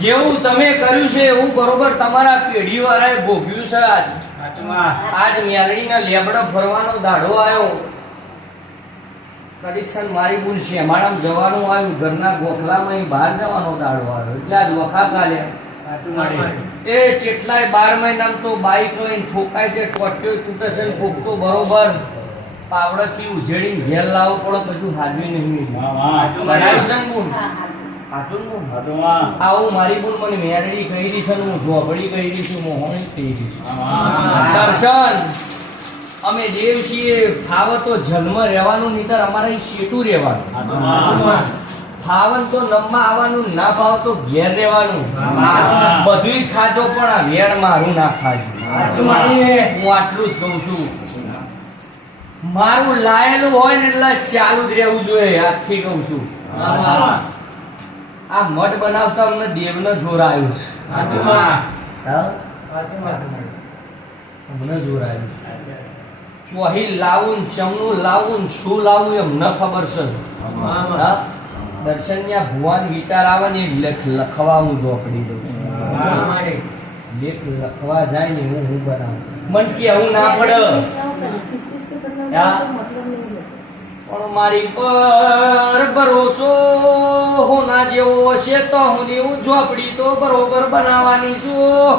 જેવું તમે કર્યું છે એવું બરોબર તમારા પેઢી વાળાએ ભોગ્યું છે આજ. આજ મ્યાલડીના લેબડો ફરવાનો દાડો આવ્યો પરીક્ષણ મારી બુન શેમાડામાં જવાનું આવ્યું. ઘરના ગોખલામાં બહાર જવાનો દાડો આવ્યો. એટલે આજ વખા કાલ્યા એ ચેટલાય બાર મહિનામાં તો બાઈક લઈને ઠોકાય તે ટોટ્યો તૂટે છે ફૂકતો બરોબર. પાવડથી ઉજેડીને ઘેર લાવવો પડે કશું હાજરી નહીં. બનાવ્યું છે આવું મારી બુન મને મેરડી કહી છે હું ઝોપડી કહી રહી છું. મોહન કહી દર્શન અમે દેવ છીએ ફાવ તો જન્મ રહેવાનું નહીતર અમારે અહીં રહેવાનું. ફાવન તો નમમાં આવવાનું ના ભાવ તો ઘેર રહેવાનું. બધું ખાજો પણ આ વેણ મારું ના ખાજો હું આટલું જ કહું છું. મારું લાયેલું હોય ને એટલે ચાલુ જ રહેવું જોઈએ આજથી કહું છું. આ મઠ બનાવતા અમને દેવનો જોર આવ્યું છે. અમને જોર આવ્યું છે. ચોહી લાવું ચમનું લાવું શું લાવું એમ ન ખબર છે? દર્શનયા ભુવાન વિચાર આવે ને લેખ લખવા હું ઝોપડી દઉં લેખ લખવા જાય ને હું હું બનાવું. મન કે હું? ના પડે પણ મારી પર ભરોસો હોના જેવો છે તો હું હું ઝોપડી તો બરોબર બનાવવાની છું.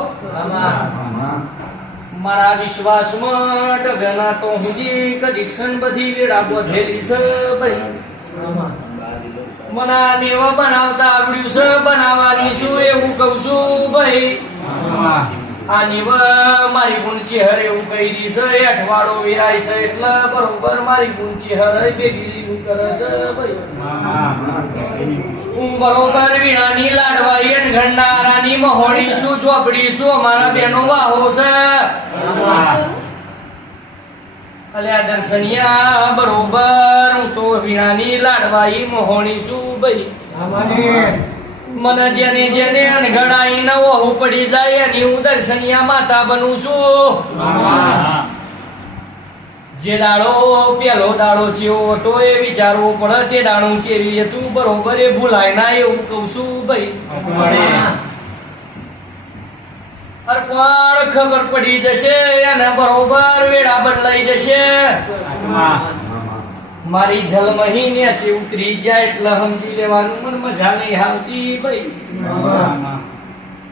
મારા વિશ્વાસમાં ડગના તો હુજી કદીક્ષણ બધી વેળા બોધેલી છે ભાઈ. મના નેવા બનાવતા આવડ્યું છે, બનાવવાની છું, એવું કહું છું ભાઈ. આ નેવા મારી ગુંચી હરે એવું કહી દી છે, અઠવાડો વેરાય છે, એટલે બરોબર મારી ગુંચી હરે ભેગી લીલું કરે છે હું બરોબર વીણાની લાડવાઈ એન ઘંટારાની મહોણી શું ચોપડી શું, અમારા બેનો વાહો છે. અલ્યા દર્શનિયા, બરોબર, હું તો વીણાની લાડવાઈ મહોણી શું, ભાઈ. મને જેને જેને અણઘડાઈ નવો હું પડી જાય એની હું દર્શનિયા માતા બનું છું. જે દાડો પેલો દાડો ચેવો હતો એ વિચારવો પડે, તે દાડો ચેવી હતું, બરોબર એ ભૂલાય ના એવું કઉ છું ભાઈ. અરે કોણ ખબર પડી જશે એને બરોબર વેડા બદલાઈ જશે. મારી જલમહી ન્યાચી ઉતરી જાય એટલે સમજી લેવાનું મન મજા નહીં આવતી ભાઈ.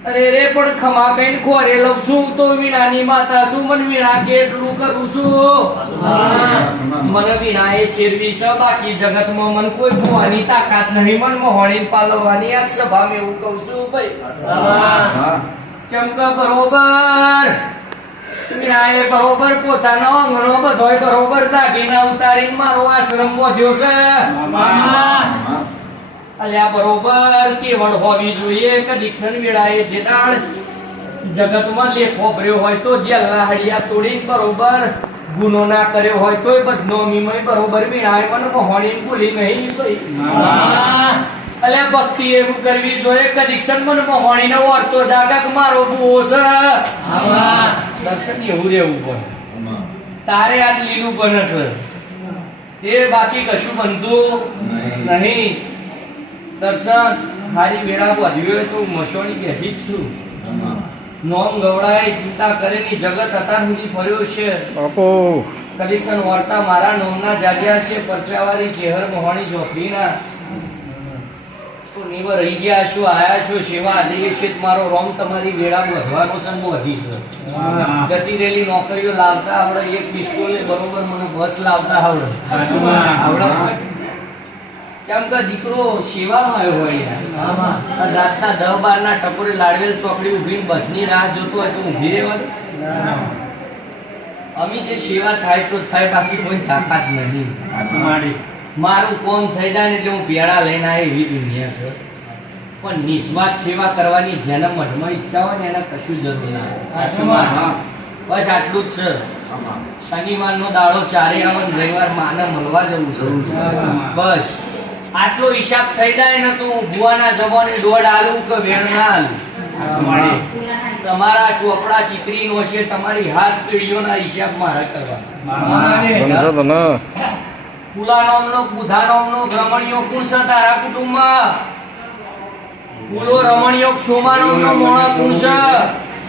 અરે રે પણ ખમા કઈ ખોરે લઉં છું તો વીણાની માતા શું? મન વીણા કે એટલું કરું છું? મને વીણા એ ચેરવી છે બાકી જગતમાં મને કોઈ ભૂવાની તાકાત નહીં. મન મોહણી પાલવવાની આ સભામાં એવું કહું છું ભાઈ. ચમકા બરોબર. વીણાએ બરોબર, પોતાનો અંગનો બધોય બરોબર દાગીના ઉતારીને મારો આશ્રમ વધ્યો છે. અલ્યા બરોબર, કેવળ હોવી જોઈએ કે દીક્ષણ વેળાએ જે દાળ જગતમાં લેખ ભર્યો હોય તો જેલના હડિયા તોડી બરોબર, ગુનો ના કર્યો હોય તોય બદનોમીમય બરોબર વીણાએ મને મોહણી ભૂલી નહીં ભાઈ અલ્યા ભક્તિ એવું કરવી જોઈએ કે દીક્ષણ મને મોહણી નો વર્તો જાગા કે મારો ભૂવો છે. દર્શન એવું રહેવું પડે તારે આ લીલું બને છે. એ બાકી કશું બનતું નહીં. દર્શન મારી બેડા વધ્યું હોય તો મસોની બેઠી જ છું. નોમ ગવડાએ ચિંતા કરેલી જગત અત્યાર સુધી ફર્યો છે. કલિશન વર્તા મારા નોમના જાગ્યા છે પરચાવાળી ચેહર મોહણી ઝોપડીના. તો નીવ રહી ગયા છો આયા છો સેવા આદિ મારો રોમ તમારી વેળા વધવાનો છે હું વધી છે. જતી રહેલી નોકરીઓ લાવતા આવડે એક પિસ્તોલે બરોબર મને બસ લાવતા આવડે. આવડે. કેમ કે દીકરો સેવામાં આવ્યો હોય આ રાતના દસ બાર ના ટકોરે લાડવેલ ચોકડી ઊભી બસની રાહ જોતો હોય તો ઊભી રહેવાનું અમે જે સેવા થાય તો થાય બાકી કોઈ તાકાત નહીં. મારું કોમ થઈ જાય ને એટલે હું પેડા લઈને આવે એવી દુનિયા છે. પણ નિસ્વાર્થ સેવા કરવાની જેના મનમાં ઈચ્છા હોય ને એને કશું જરૂર ના બસ આટલું જ છે. શનિવારનો દાડો ચારે આવન રવિવાર માને મળવા જવું છે. બસ. આટલો હિસાબ થઈ જાય ને તો ભુવાના જવાને દોડ આલું કે વેણ ના આલું? તમારા ચોપડા ચીતરી નો છે તમારી હાથ પેઢીઓના હિસાબ મારા કરવા ફૂલા નામનો બુધા કુણ છે તારા કુટુંબમાં? કુલો રમણીયો સોમાનો નો કુણ કુંશ